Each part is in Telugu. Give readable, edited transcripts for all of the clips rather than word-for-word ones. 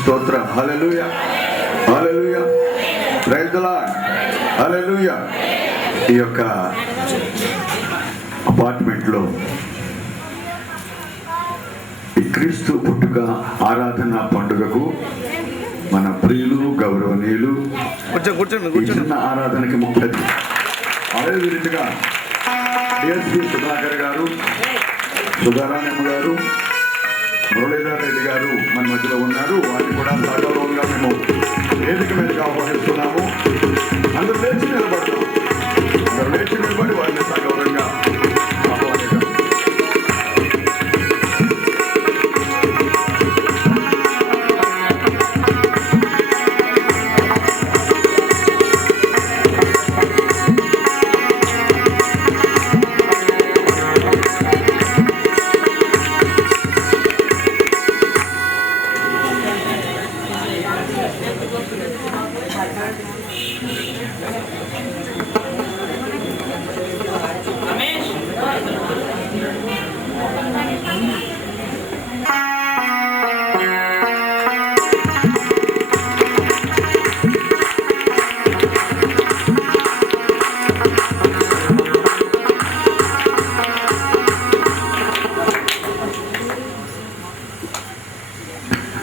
స్తోత్రం. హల్లెలూయా, హల్లెలూయా, ప్రైజ్ ది లార్డ్, హల్లెలూయా. ఈ యొక్క అపార్ట్మెంట్లో ఈ క్రీస్తు పుట్టుక ఆరాధన పండుగకు మన ప్రియులు గౌరవనీయులు చిన్న ఆరాధనకి ముఖ్య అతిథి. అదే రీతిగా డిఎస్పి సుధాకర్ గారు, సుధారాణమ్మ గారు, మురళీధర్ రెడ్డి గారు మన మధ్యలో ఉన్నారు. వారిని కూడా సగౌరవంగా మేము వేదిక మీదకి ఆహ్వానిస్తున్నాము. అందరూ లేచి నిలబడతాం. అందరూ లేచి నిలబడి వారిని సగౌరవంగా ఆహ్వానిస్తాం.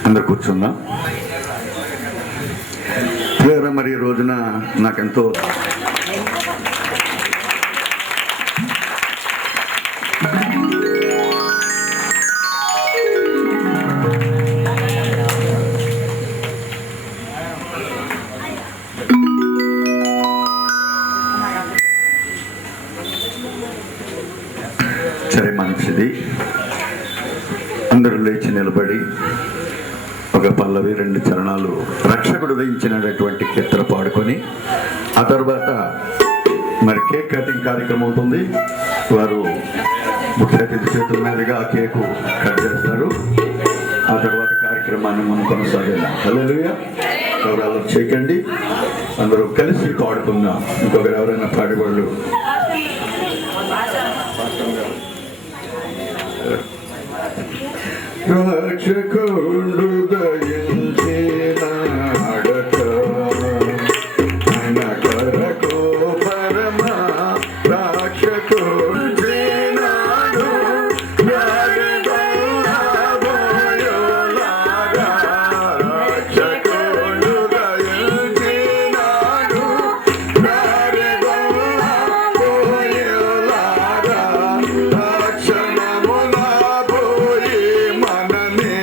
అందరు కూర్చున్నా. మరి ఈ రోజున నాకెంతో సరే మంచిది. అందరూ లేచి నిలబడి ఒక పల్లవి 2 చరణాలు రక్షకుడు ఉదయించినటువంటి కీర్తన పాడుకొని ఆ తర్వాత మరి కేక్ కటింగ్ కార్యక్రమం అవుతుంది. వారు ముఖ్య అతిథి చేతుల మీదుగా ఆ కేకు కట్ చేస్తారు. ఆ తర్వాత కార్యక్రమాన్ని మనం కొనసాగిద్దాం. హల్లెలూయా. ఎవరు చేయకండి, అందరూ కలిసి పాడుకుందాం. ఇంకొకరు ఎవరైనా పాడేవాళ్ళు రక్షకుడు దయించిన అడక కొరకు పరమ రక్షకుడు నాడు రక్షకుడు దయించినాడు రక్షణమున పోయి మనని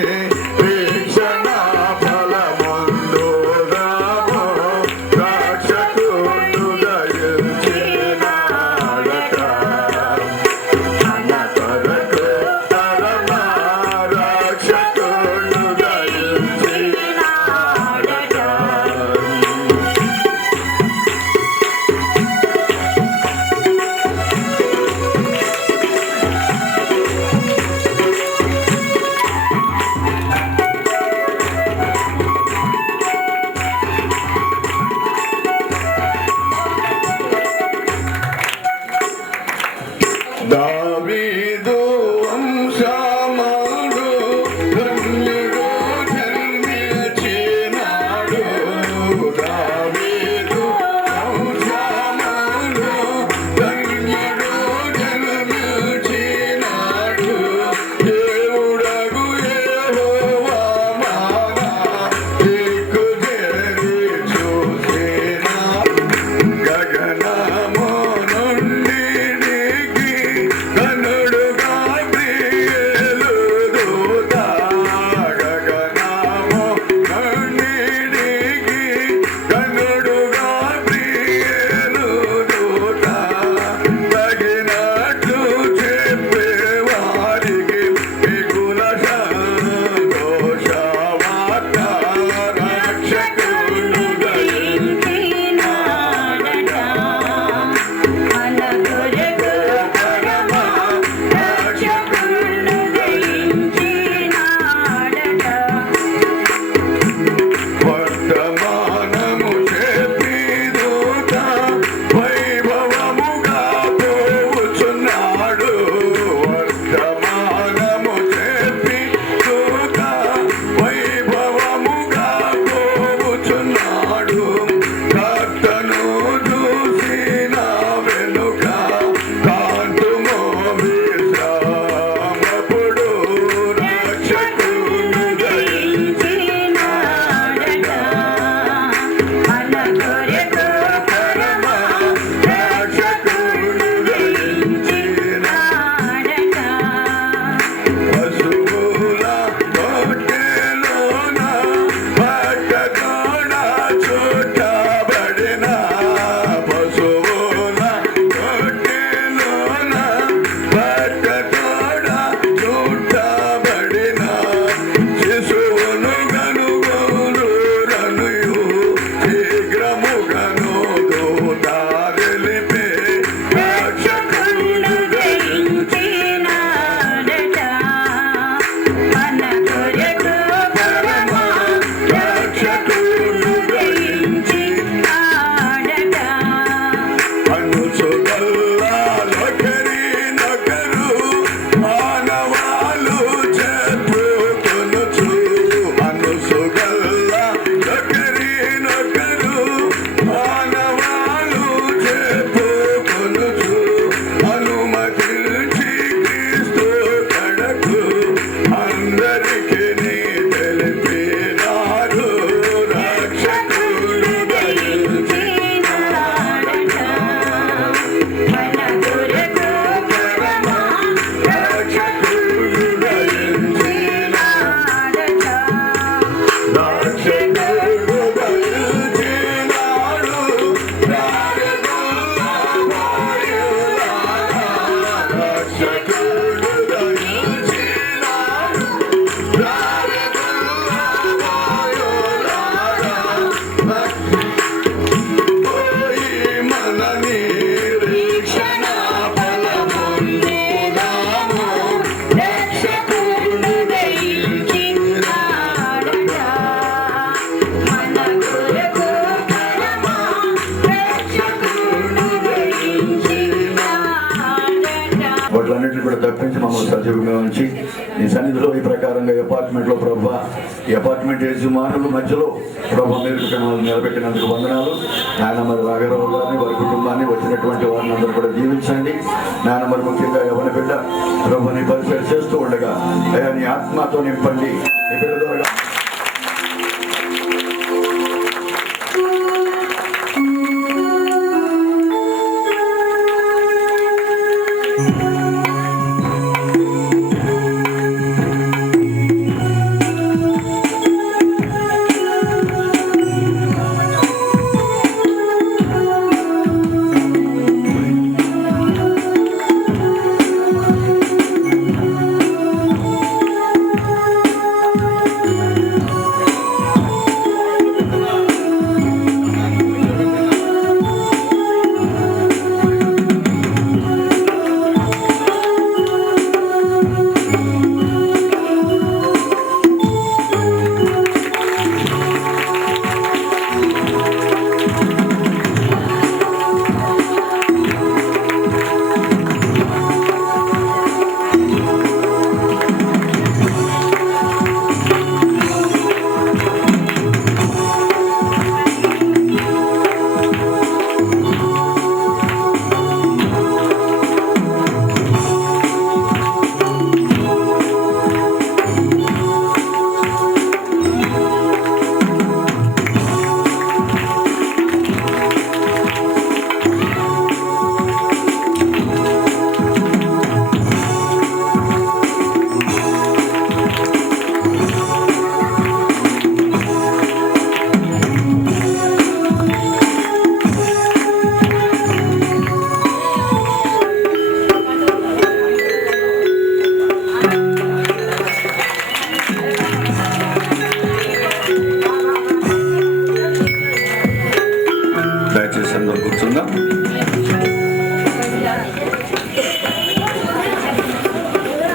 నుంచి మమ్మల్ని సజీవంగా ఉంచి నీ సన్నిధిలో ఈ ప్రకారంగా అపార్ట్మెంట్లో ప్రభా ఈ అపార్ట్మెంట్ యజమానుల మధ్యలో ప్రభా మీరు మమ్మల్ని నిలబెట్టినందుకు వందనాలు. నాయన మరి రాఘరావు గారిని వారి కుటుంబాన్ని వచ్చినటువంటి వారిని అందరూ కూడా దీవించండి. నాయన మరి ముఖ్యంగా ఎవరి బిడ్డ ప్రభుని పరిచయం చేస్తూ ఉండగా అయ్యా నీ ఆత్మతో నింపండి. నీ బిడ్డ ద్వారా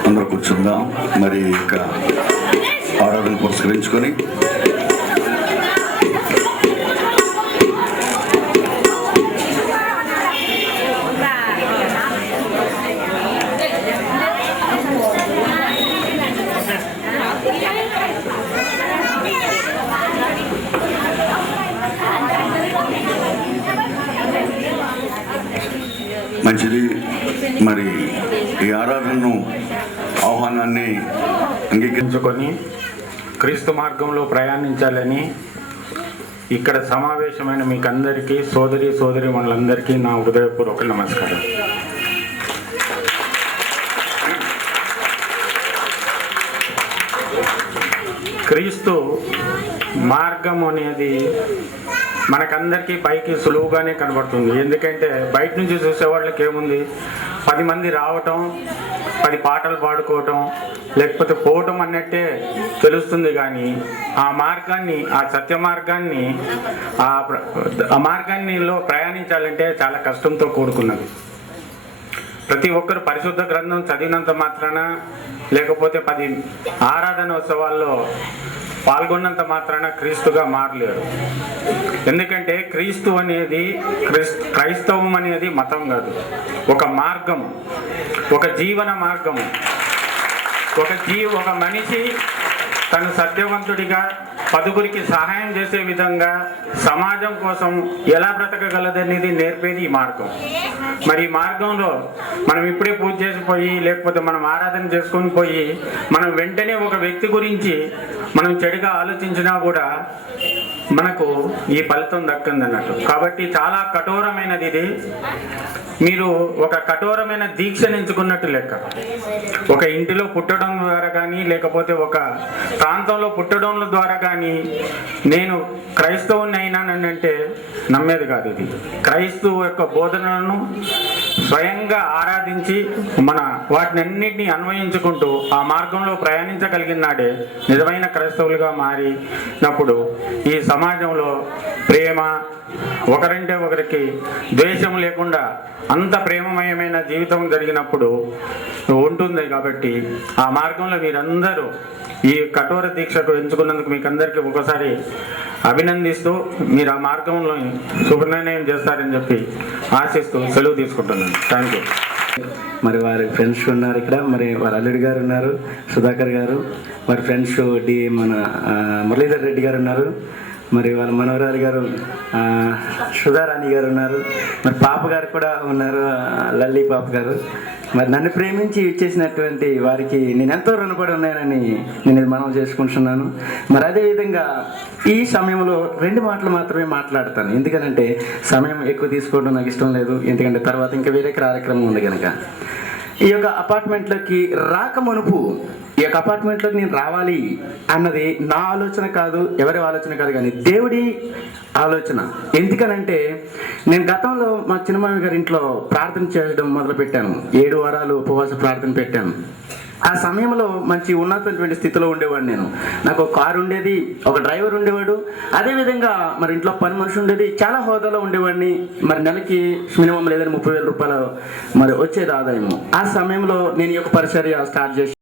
అందరూ కూర్చుందాం. మరి ఇక ఆరాధన పురస్కరించుకొని మంచిది. మరి ఈ ఆరాధనను ఆహ్వానాన్ని అంగీకరించుకొని క్రీస్తు మార్గంలో ప్రయాణించాలని ఇక్కడ సమావేశమైన మీకు అందరికీ సోదరి మనందరికీ నా హృదయపూర్వక నమస్కారం. క్రీస్తు మార్గం అనేది మనకందరికీ పైకి సులువుగానే కనబడుతుంది. ఎందుకంటే బయట నుంచి చూసే వాళ్ళకి ఏముంది, 10 మంది రావటం, 10 పాటలు పాడుకోవటం, లేకపోతే పోవటం అన్నట్టే తెలుస్తుంది. కానీ ఆ మార్గాన్ని, ఆ సత్య మార్గాన్ని, ఆ మార్గాన్నిలో ప్రయాణించాలంటే చాలా కష్టంతో కూడుకున్నది. ప్రతి ఒక్కరు పరిశుద్ధ గ్రంథం చదివినంత మాత్రాన, లేకపోతే 10 ఆరాధనోత్సవాల్లో పాల్గొన్నంత మాత్రాన క్రీస్తుగా మారలేరు. ఎందుకంటే క్రీస్తు అనేది, క్రైస్తవం అనేది మతం కాదు, ఒక మార్గం, ఒక జీవన మార్గం. ఒక మనిషి తను సత్యవంతుడిగా 10గురికి సహాయం చేసే విధంగా సమాజం కోసం ఎలా బ్రతకగలదనేది నేర్పేది ఈ మార్గం. మరి ఈ మార్గంలో మనం ఇప్పుడే పూజ చేసిపోయి, లేకపోతే మనం ఆరాధన చేసుకొని పోయి, మనం వెంటనే ఒక వ్యక్తి గురించి మనం చెడుగా ఆలోచించినా కూడా మనకు ఈ ఫలితం దక్కింది అన్నట్టు. కాబట్టి చాలా కఠోరమైనది ఇది. మీరు ఒక కఠోరమైన దీక్షను ఎంచుకున్నట్టు లెక్క. ఒక ఇంటిలో పుట్టడం ద్వారా కానీ, లేకపోతే ఒక ప్రాంతంలో పుట్టడం ద్వారా కానీ నేను క్రైస్తవుని అయినానంటే నమ్మేది కాదు. ఇది క్రైస్తవు యొక్క బోధనలను స్వయంగా ఆరాధించి మన వాటిని అన్నిటినీ అన్వయించుకుంటూ ఆ మార్గంలో ప్రయాణించగలిగిన నాడే నిజమైన క్రైస్తవులుగా మారినప్పుడు ఈ సమాజంలో ప్రేమ, ఒకరంటే ఒకరికి ద్వేషం లేకుండా అంత ప్రేమమయమైన జీవితం జరిగినప్పుడు ఉంటుంది. కాబట్టి ఆ మార్గంలో మీరందరూ ఈ కఠోర దీక్షకు ఎంచుకున్నందుకు మీకు అందరికీ ఒకసారి అభినందిస్తూ, మీరు ఆ మార్గంలో శుభ నిర్ణయం చేస్తారని చెప్పి ఆశిస్తూ సెలవు తీసుకుంటున్నాను. Thank you. మరి వారి ఫ్రెండ్స్ ఉన్నారు ఇక్కడ, మరి వారి అల్లుడి గారు ఉన్నారు, సుధాకర్ గారు, వారి ఫ్రెండ్స్ మన మురళీధర్ రెడ్డి గారు ఉన్నారు, మరి వాళ్ళ మనవరాలు గారు సుధారాణి గారు ఉన్నారు, మరి పాప గారు కూడా ఉన్నారు, లల్లి పాప గారు. మరి నన్ను ప్రేమించి ఇచ్చేసినటువంటి వారికి నేను ఎంతో రుణపడి ఉన్నానని నేను ఇది మనవి చేసుకుంటున్నాను. మరి అదేవిధంగా ఈ సమయంలో 2 మాటలు మాత్రమే మాట్లాడతాను, ఎందుకనంటే సమయం ఎక్కువ తీసుకోవడం నాకు ఇష్టం లేదు, ఎందుకంటే తర్వాత ఇంకా వేరే కార్యక్రమం ఉంది కనుక. ఈ యొక్క అపార్ట్మెంట్లోకి రాకమునుపు ఈ యొక్క అపార్ట్మెంట్లోకి నేను రావాలి అన్నది నా ఆలోచన కాదు, ఎవరి ఆలోచన కాదు, కానీ దేవుడి ఆలోచన. ఎందుకనంటే నేను గతంలో మా చిన్నమామి గారి ఇంట్లో ప్రార్థన చేయడం మొదలుపెట్టాను. 7 వారాలు ఉపవాస ప్రార్థన పెట్టాను. ఆ సమయంలో మంచి ఉన్నతమైనటువంటి స్థితిలో ఉండేవాడు నేను. నాకు ఒక కారు ఉండేది, ఒక డ్రైవర్ ఉండేవాడు, అదేవిధంగా మరి ఇంట్లో పని మనిషి ఉండేది, చాలా హోదాలో ఉండేవాడిని. మరి నెలకి మినిమం లేదని 30,000 రూపాయలు మరి వచ్చేది ఆదాయము. ఆ సమయంలో నేను ఈ యొక్క పరిచర్య స్టార్ట్ చేసి